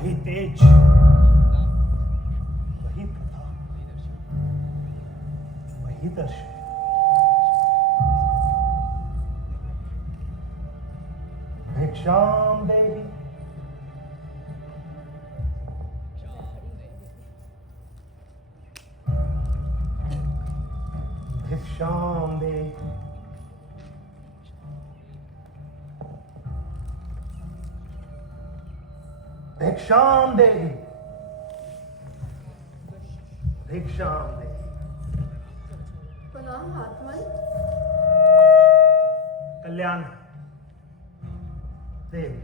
वही तेज, वही प्रताप, वही दर्शन। भिक्षाम देहि, भिक्षाम देहि। भिक्षाम देहि, भिक्षाम देहि। प्रणाम महात्मन। कल्याण देवी,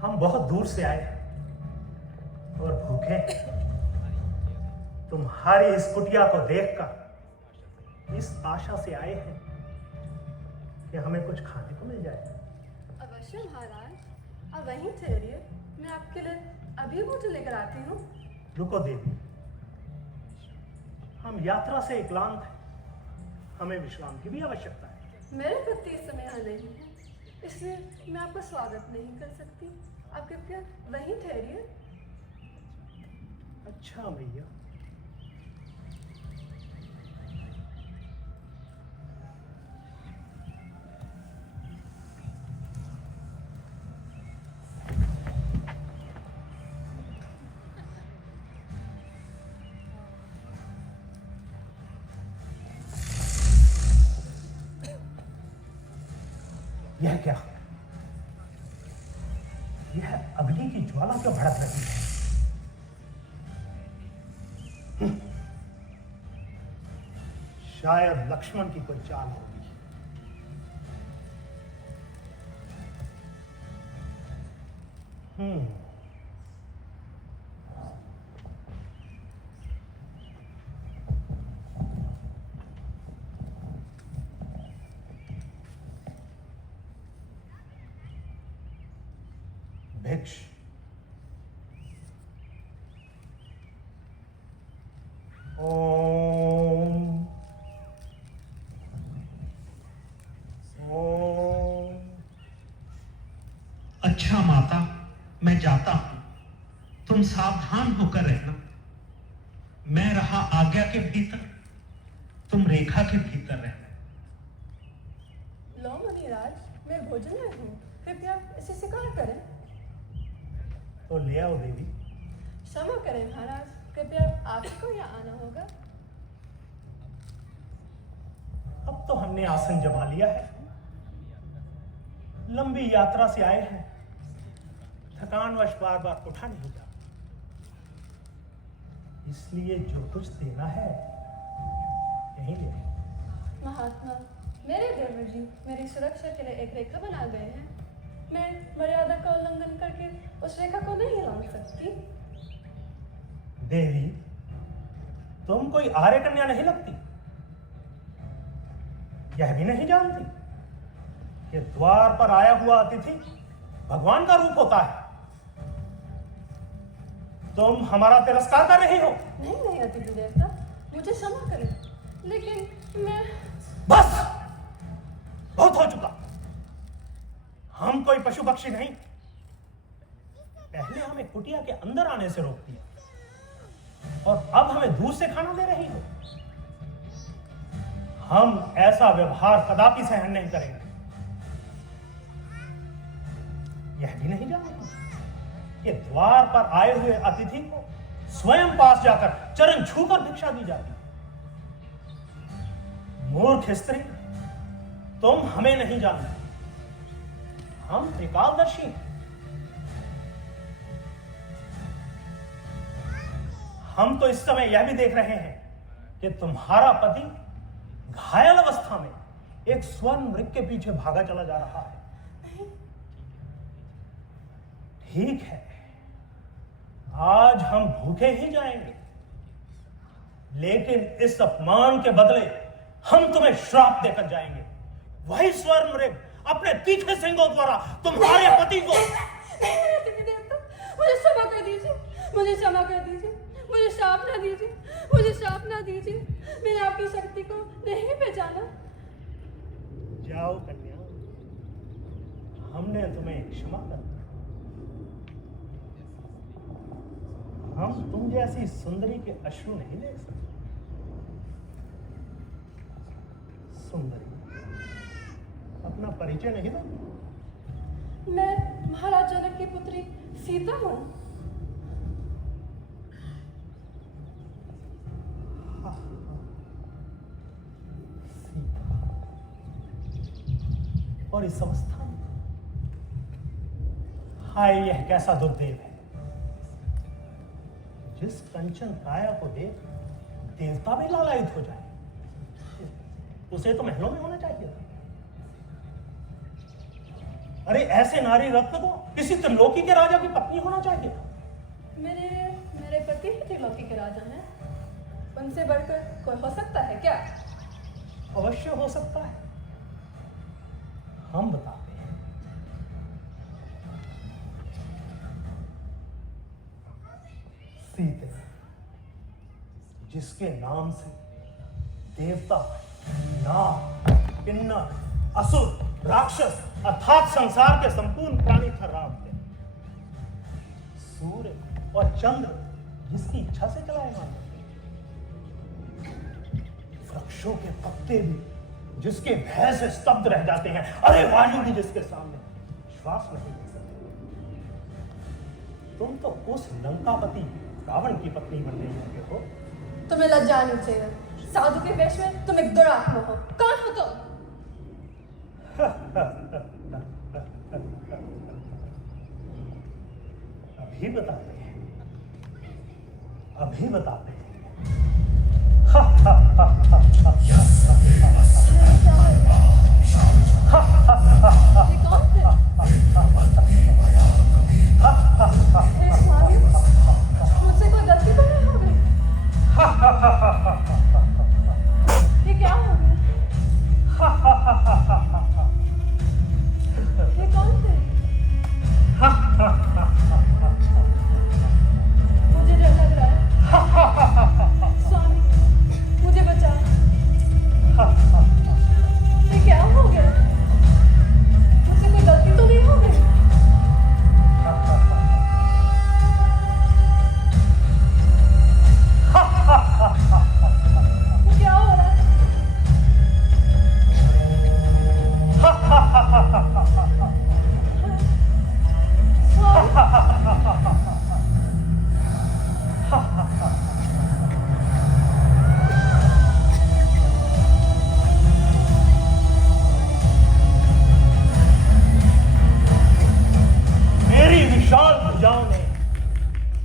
हम बहुत दूर से आए और भूखे। तुम्हारी इस कुटिया को देखकर इस आशा से आए हैं कि हमें कुछ खाने को मिल जाए। अवश्य महाराज, अब वहीं ठहरिए, मैं आपके लिए अभी भोजन लेकर आती हूँ। रुको देवी, हम यात्रा से क्लांत हैं, हमें विश्राम की भी आवश्यकता है। मेरे पति इस समय यहाँ नहीं है, इसलिए मैं आपका स्वागत नहीं कर सकती। आप कृपया वहीं ठहरिए। अच्छा भैया। यह क्या? यह अग्नि की ज्वाला क्यों भड़क रही है? शायद लक्ष्मण की कोई चाल होगी। भिक्ष, ओम ओम। अच्छा माता, मैं जाता हूं, तुम सावधान होकर रहना। मैं रहा आज्ञा के भीतर, तुम रेखा के भीतर रहना। लो मुनिराज, मैं भोजन में हूँ, कृपया इसे स्वीकार करें। तो ले आओ देवी। क्षमा करें महाराज, कृपया आपको यहाँ आना होगा। अब तो हमने आसन जमा लिया है, लंबी यात्रा से आए हैं, थकानवश बार बार उठा नहीं जा, इसलिए जो कुछ देना है यही ले। महात्मा, मेरे देवर जी मेरी सुरक्षा के लिए एक रेखा बना गए हैं। मैं मर्यादा का उल्लंघन करके उस रेखा को नहीं लांघ सकती। देवी, तुम कोई आर्य कन्या नहीं लगती? यह भी नहीं जानती कि द्वार पर आया हुआ अतिथि भगवान का रूप होता है? तुम हमारा तिरस्कार कर रही हो। नहीं नहीं अतिथि देवता, मुझे क्षमा करें, लेकिन मैं। बस, बहुत हो चुका। हम कोई पशु पक्षी नहीं। पहले हमें कुटिया के अंदर आने से रोक दिया और अब हमें दूर से खाना दे रही हो। हम ऐसा व्यवहार कदापि सहन नहीं करेंगे। यह भी नहीं जानते कि द्वार पर आए हुए अतिथि को स्वयं पास जाकर चरण छूकर भिक्षा दी जाती। मूर्ख स्त्री, तुम हमें नहीं जानते, हम त्रिकालदर्शी हैं। हम तो इस समय यह भी देख रहे हैं कि तुम्हारा पति घायल अवस्था में एक स्वर्ण मृग के पीछे भागा चला जा रहा है। ठीक है, आज हम भूखे ही जाएंगे, लेकिन इस अपमान के बदले हम तुम्हें श्राप देकर जाएंगे। वही स्वर्ण मृग अपने तीखे सिंगों द्वारा तुम्हारे पति को। मुझे क्षमा कर दीजिए, मुझे क्षमा कर दीजिए, मुझे श्राप ना दीजिए, मुझे श्राप ना दीजिए। मैंने आपकी शक्ति को नहीं पहचाना। जाओ कन्या, हमने तुम्हें क्षमा कर दिया। हम तुम जैसी सुंदरी के अश्रु नहीं देख सकते। सुंदरी, अपना परिचय नहीं दो। मैं महाराज जनक की पुत्री सीता हूँ। और इस अवस्था में हाय, यह कैसा दुर्दैव है। जिस कंचन काया को देख देवता भी लालायित हो जाए, उसे तो महलों में होना चाहिए था। अरे ऐसे नारी रत्न को किसी त्रिलोकी के राजा की पत्नी होना चाहिए था। मेरे पति ही त्रिलोकी के राजा हैं। उनसे बढ़कर कोई हो सकता है क्या? अवश्य हो सकता है। हम बताते हैं। सीते, जिसके नाम से देवता, नाग, किन्नर, असुर, राक्षस अर्थात संसार के संपूर्ण प्राणी थर्राते। सूर्य और चंद्र जिसकी इच्छा से चलायमान होते। वृक्षों के पत्ते भी जिसके भय से स्तब्ध रह जाते हैं। अरे वायु भी जिसके सामने श्वास नहीं ले सकते। तुम तो उस लंकापति रावण की पत्नी बनने योग्य हो। तुम्हें लज्जा आनी चाहिए। साधु के वेश में तुम एक दुरात्मा हो। कौन हो तुम? अभी बताते हैं, अभी बताते हैं। ये कौन थे? हे स्वामी, मुझसे कोई गलती तो नहीं हो गई? ये क्या हो गया? ये कौन थे? मुझे डर लग रहा है। स्वामी, मुझे बचाओ। ये क्या हो गया? मुझसे कोई गलती तो नहीं हो गई? ये क्या हो रहा है? मेरी विशाल भुजाओं ने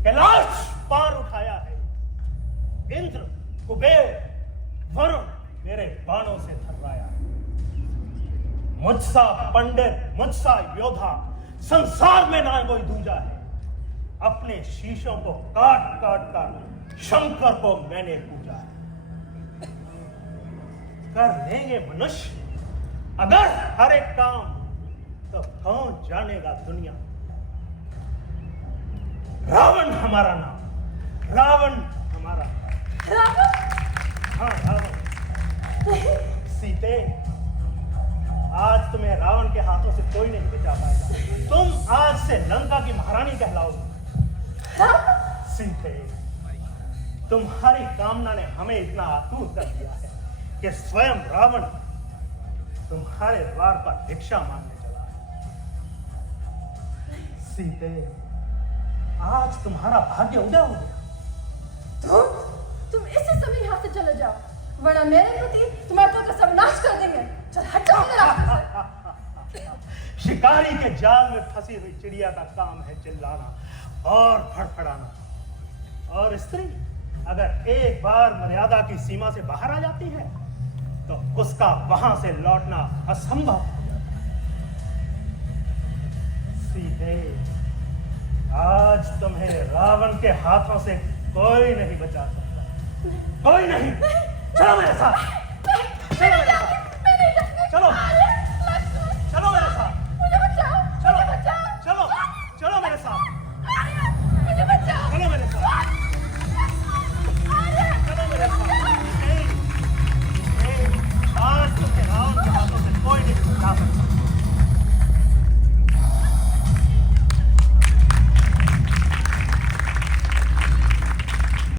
कैलाश पार उठाया है। इंद्र, कुबेर, वरुण मेरे बाणों से थर्राया है। मुझसा पंडित, मुझसा योद्धा संसार में ना कोई दूजा है। अपने शीशों को काट काट कर शंकर को मैंने पूजा है। कर लेंगे मनुष्य अगर हर एक काम, तो कौन जानेगा दुनिया। रावण हमारा नाम, रावण हमारा नाम। रावण? हाँ, रावण। सीते, आज तुम्हें रावण के हाथों से कोई नहीं बचा पाएगा। तुम आज से लंका की महारानी कहलाओगी। सीते, तुम्हारी कामना ने हमें इतना आतुर कर दिया है कि स्वयं रावण तुम्हारे द्वार पर भिक्षा मांगने चला है। सीते, आज तुम्हारा भाग्य उदय हो गया। तुम इसी समय यहाँ से चले जाओ, वरना मेरे पति तुम्हारे पुत्र का सर्वनाश कर देंगे। चल हट जाओ मेरे रास्ते से। शिकारी के जाल में फंसी हुई चिड़िया का काम है चिल्लाना और फड़फड़ाना। और स्त्री अगर एक बार मर्यादा की सीमा से बाहर आ जाती है, तो उसका वहां से लौटना असंभव हो जाता है। सीते, आज तुम्हें रावण के हाथों से कोई नहीं बचा सकता। कोई नहीं। चलो मेरे साथ।